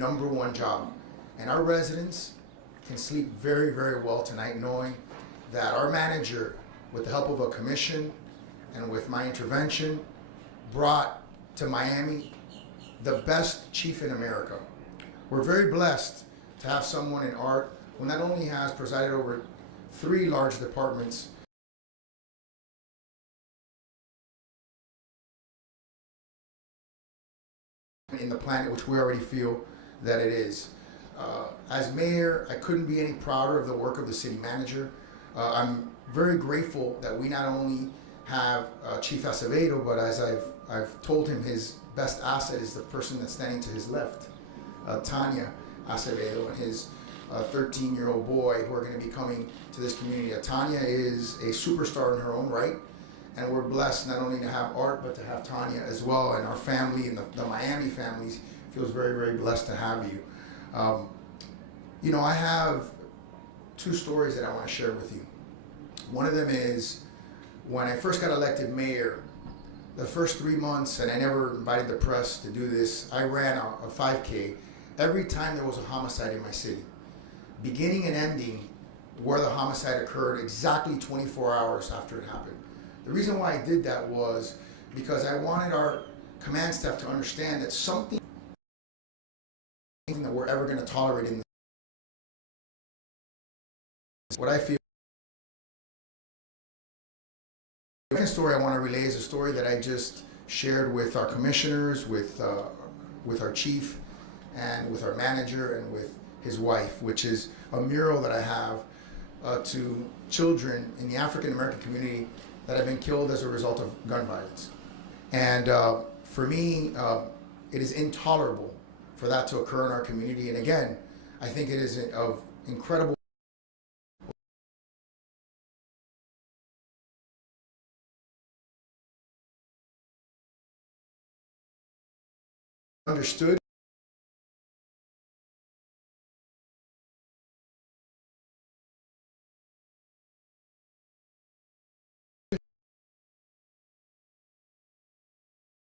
#1 job. And our residents can sleep very, very well tonight knowing that our manager, with the help of a commission and with my intervention, brought to Miami the best chief in America. We're very blessed to have someone in Art who not only has presided over 3 large departments, in the planet, which we already feel that it is. As mayor, I couldn't be any prouder of the work of the city manager. I'm very grateful that we not only have Chief Acevedo, but as I've told him, his best asset is the person that's standing to his left, Tanya Acevedo, and his 13-year-old boy who are going to be coming to this community. Tanya is a superstar in her own right, and we're blessed not only to have Art, but to have Tanya as well, and our family and the Miami families feels very, very blessed to have you. You know, I have 2 stories that I want to share with you. One of them is when I first got elected mayor, the first 3 months, and I never invited the press to do this, I ran a 5K every time there was a homicide in my city, beginning and ending where the homicide occurred exactly 24 hours after it happened. The reason why I did that was because I wanted our command staff to understand that something that we're ever going to tolerate in this. What I feel. The second story I want to relay is a story that I just shared with our commissioners, with our chief, and with our manager, and with his wife, which is a mural that I have to children in the African American community that have been killed as a result of gun violence. And for me, it is intolerable for that to occur in our community. And again, I think it is of incredible understood.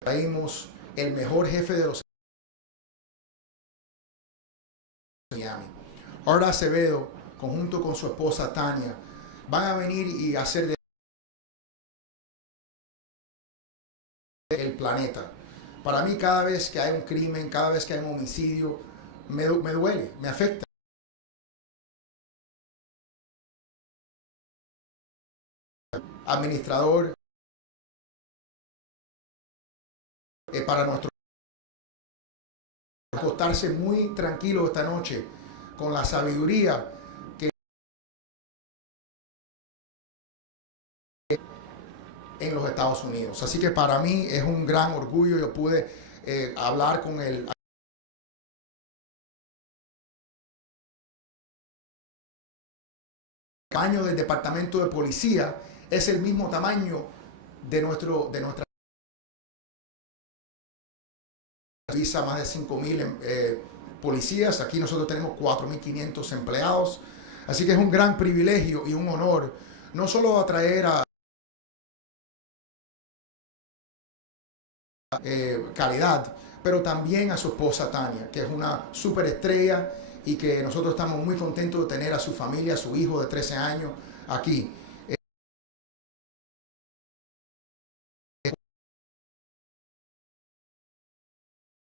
Traímos el mejor jefe de los Miami. Art Acevedo, conjunto con su esposa Tania, van a venir y hacer de el planeta. Para mí, cada vez que hay un crimen, cada vez que hay un homicidio, me duele, me afecta. Administrador, para nuestro acostarse muy tranquilo esta noche con la sabiduría que en los Estados Unidos. Así que para mí es un gran orgullo. Yo pude hablar con el tamaño del departamento de policía es el mismo tamaño de nuestra visa, más de 5,000 policías. Aquí nosotros tenemos 4,500 empleados. Así que es un gran privilegio y un honor no solo atraer a calidad, pero también a su esposa Tania, que es una superestrella y que nosotros estamos muy contentos de tener a su familia, a su hijo de 13 años aquí.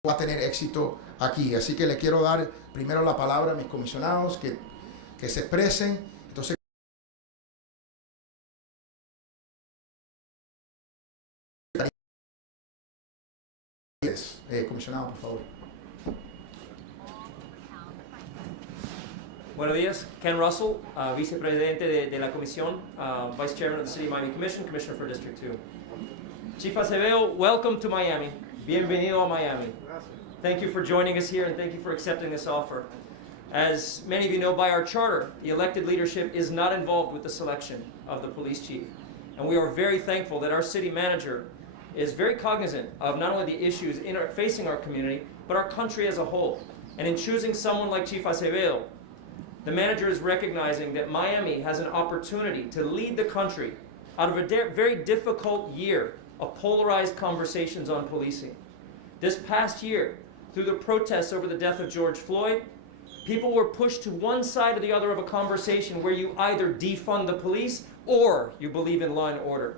Va a tener éxito aquí. Así que le quiero dar primero la palabra a mis comisionados que se expresen. Entonces, comisionado, por favor. Buenos días, Ken Russell, vicepresidente de la comisión, Vice Chairman of the City of Miami Commission, Commissioner for District 2. Chief Acevedo, welcome to Miami. Bienvenido a Miami. Thank you for joining us here and thank you for accepting this offer. As many of you know by our charter, the elected leadership is not involved with the selection of the police chief. And we are very thankful that our city manager is very cognizant of not only the issues facing our community, but our country as a whole. And in choosing someone like Chief Acevedo, the manager is recognizing that Miami has an opportunity to lead the country out of a very difficult year of polarized conversations on policing. This past year, through the protests over the death of George Floyd, people were pushed to one side or the other of a conversation where you either defund the police or you believe in law and order.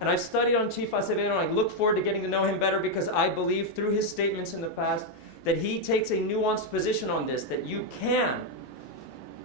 And I've studied on Chief Acevedo, and I look forward to getting to know him better because I believe through his statements in the past that he takes a nuanced position on this, that you can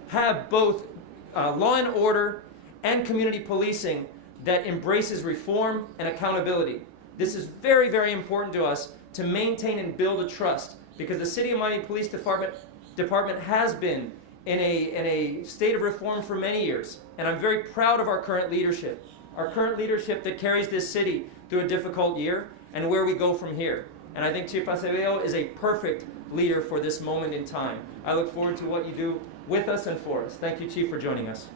have both law and order and community policing that embraces reform and accountability. This is very, very important to us to maintain and build a trust, because the City of Miami Police Department has been in a state of reform for many years. And I'm very proud of our current leadership that carries this city through a difficult year and where we go from here. And I think Chief Acevedo is a perfect leader for this moment in time. I look forward to what you do with us and for us. Thank you, Chief, for joining us.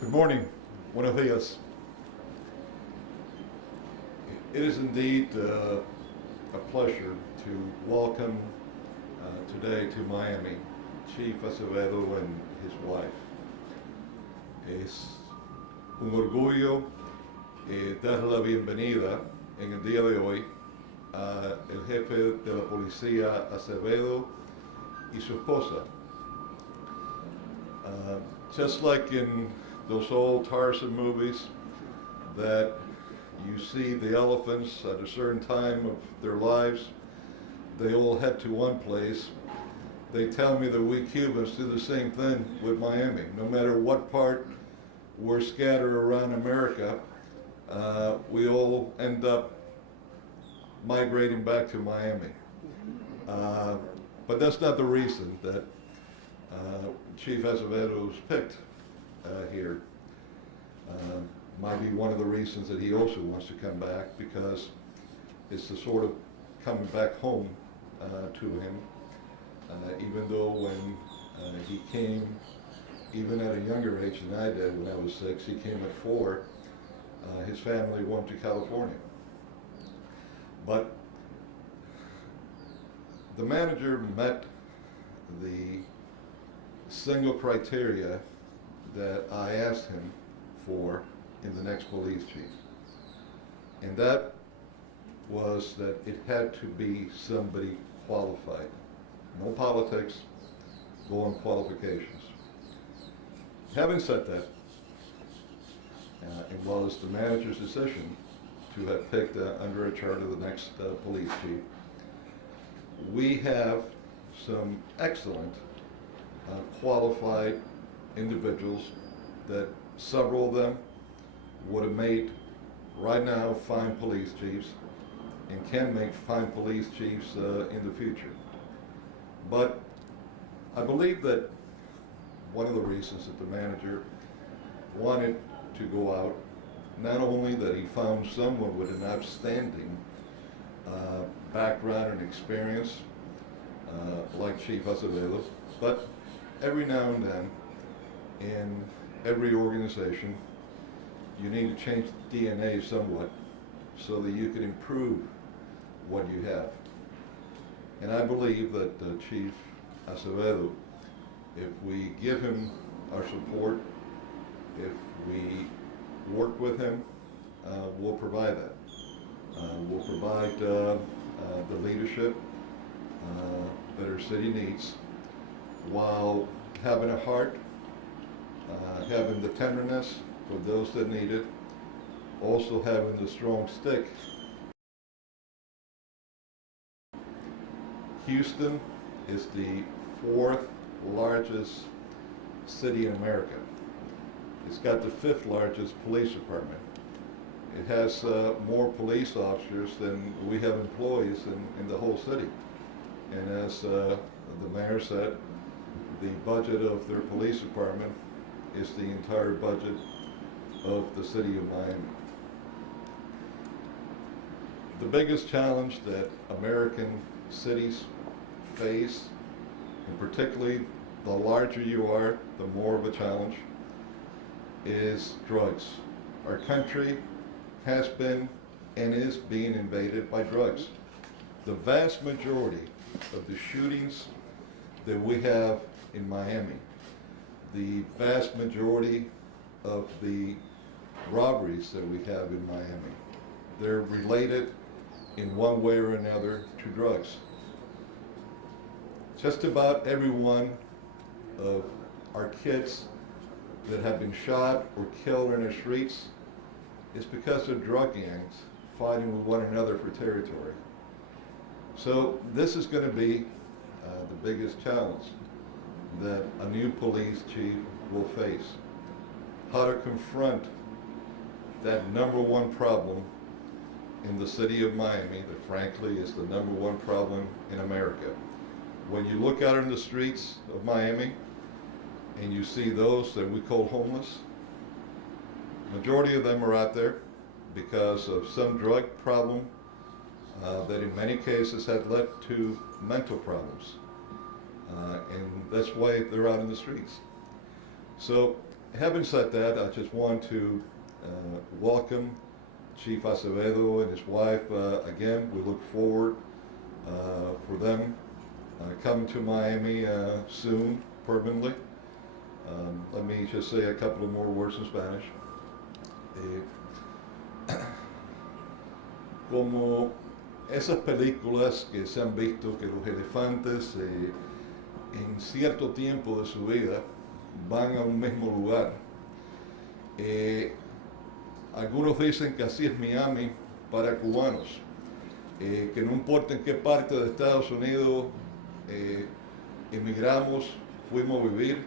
Good morning. Buenos dias. It is indeed a pleasure to welcome today to Miami Chief Acevedo and his wife. Es un orgullo darle la bienvenida en el día de hoy a el jefe de la policía Acevedo y su esposa. Just like in those old Tarzan movies that you see the elephants at a certain time of their lives, they all head to one place. They tell me that we Cubans do the same thing with Miami. No matter what part we're scattered around America, we all end up migrating back to Miami. But that's not the reason that Chief Acevedo was picked here. Might be one of the reasons that he also wants to come back, because it's the sort of coming back home to him. Even though when he came, even at a younger age than I did, when I was 6, he came at 4, his family went to California. But the manager met the single criteria that I asked him for in the next police chief. And that was that it had to be somebody qualified. No politics, go on qualifications. Having said that, it was the manager's decision to have picked under a charter the next police chief. We have some excellent qualified individuals that several of them would have made right now fine police chiefs and can make fine police chiefs in the future. But I believe that one of the reasons that the manager wanted to go out, not only that he found someone with an outstanding background and experience like Chief Acevedo, but every now and then in every organization you need to change the DNA somewhat so that you can improve what you have. And I believe that Chief Acevedo, if we give him our support, if we work with him, we'll provide that. We'll provide the leadership that our city needs, while having a heart, having the tenderness for those that need it, also having the strong stick. Houston is the 4th largest city in America. It's got the 5th largest police department. It has more police officers than we have employees in the whole city. And as the mayor said, the budget of their police department is the entire budget of the city of Miami. The biggest challenge that American cities face, and particularly the larger you are, the more of a challenge, is drugs. Our country has been and is being invaded by drugs. The vast majority of the shootings that we have in Miami, the vast majority of the robberies that we have in Miami, they're related in one way or another to drugs. Just about every one of our kids that have been shot or killed in the streets is because of drug gangs fighting with one another for territory. So this is going to be the biggest challenge that a new police chief will face. How to confront that number one problem in the city of Miami that frankly is the number one problem in America. When you look out in the streets of Miami and you see those that we call homeless, majority of them are out there because of some drug problem that in many cases had led to mental problems. And that's why they're out in the streets. So having said that, I just want to welcome Chief Acevedo and his wife. Again, we look forward for them coming to Miami soon, permanently. Let me just say a couple of more words in Spanish. Como esas películas que se han visto que los elefantes en cierto tiempo de su vida van a un mismo lugar. Algunos dicen que así es Miami para cubanos, que no importa en qué parte de Estados Unidos emigramos, fuimos a vivir,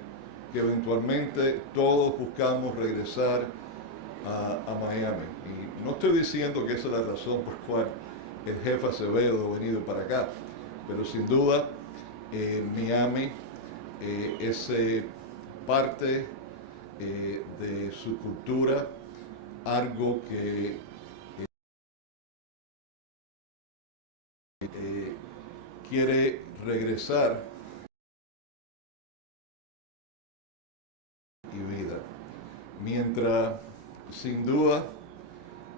que eventualmente todos buscamos regresar a Miami. Y no estoy diciendo que esa es la razón por la cual el jefe Acevedo ha venido para acá, pero sin duda Miami es parte de su cultura, algo que quiere regresar y vida. Mientras, sin duda,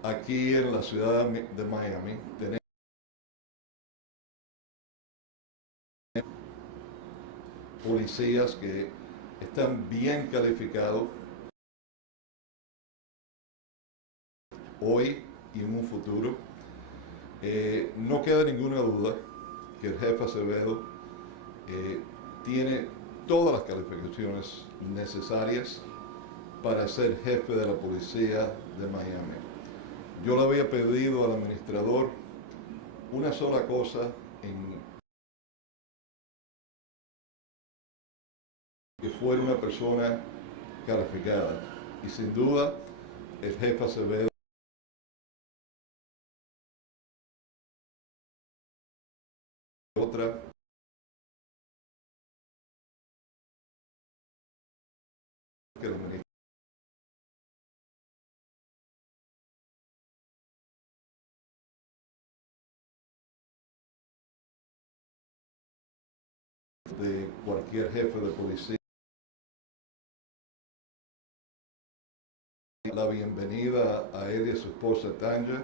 aquí en la ciudad de Miami tenemos policías que están bien calificados hoy y en un futuro. No queda ninguna duda que el jefe Acevedo tiene todas las calificaciones necesarias para ser jefe de la policía de Miami. Yo le había pedido al administrador una sola cosa, que fuera una persona calificada. Y sin duda, el jefe Acevedo otra que el ministro de cualquier jefe de policía. La bienvenida a él y a su esposa Tanya.